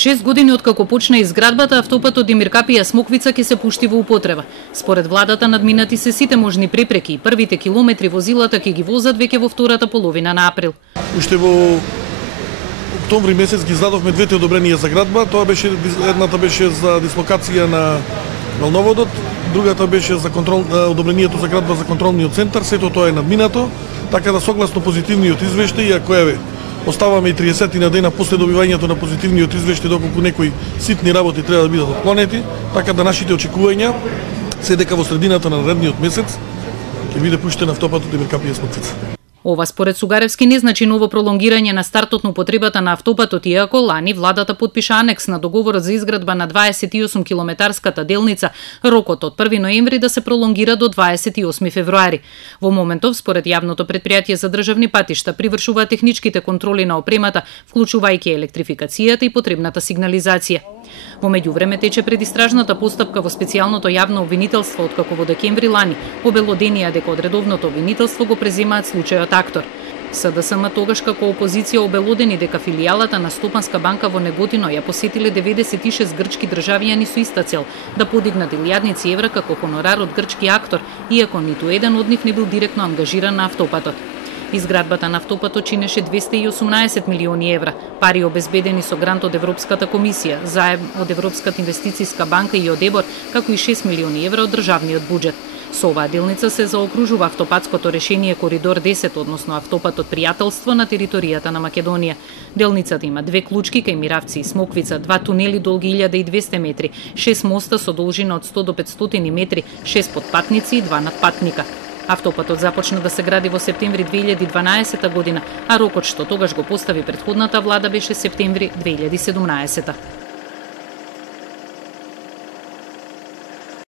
6 години откако почна изградбата, автопатот Димир Капија Смоквица ќе се пушти во употреба. Според владата надминати се сите можни препреки и првите километри возилата ќе ги возат веќе во втората половина на април. Уште во октомври месец ги издадовме двете одобренија за градба. Тоа беше едната беше за дислокација на волноводот, другата беше за одобрението за градба за контролниот центар. Сето тоа е надминато, така да согласно позитивниот извештај, ако еве оставаме и 30 на дена после добивањето на позитивниот извештај, доколку некои ситни работи треба да бидат отклонети, така да нашите очекувања се дека во средината на наредниот месец ќе биде пуштен автопатот Димир Капија Смоквица. Ова според Сугаревски не значи ново пролонгирање на стартот на употребата на автопатот, иако лани владата подпиша анекс на договорот за изградба на 28 километарската делница, рокот од 1 ноември да се пролонгира до 28 февруари. Во моментов, според јавното претпријатие за државни патишта, привршуваат техничките контроли на опремата, вклучувајќи електрификацијата и потребната сигнализација. Во меѓувреме тече предистражната постапка во специјалното јавно обвинителство, откако во декември лани обелоденија дека од редовното обвинителство го преземаат случајот актор. СДСМ тогаш како опозиција обелодени дека филијалата на Стопанска банка во Неготино ја посетиле 96 грчки државјани со иста цел да подигнат илјадници евра како хонорар од грчки актор, иако ниту еден од нив не бил директно ангажиран на автопатот. Изградбата на автопатот чинеше 218 милиони евра, пари обезбедени со грант од Европската комисија, заем од Европската инвестицијска банка и од ЕБОР, како и 6 милиони евра од државниот буџет. Со оваа делница се заокружува автопатското решение Коридор 10, односно автопатот Пријателство на територијата на Македонија. Делницата има две клучки кај Миравци и Смоквица, два тунели долги 1200 метри, 6 моста со должина од 100 до 500 метри, 6 подпатници и 2 надпатника. Автопатот започна да се гради во септември 2012 година, а рокот што тогаш го постави претходната влада беше септември 2017.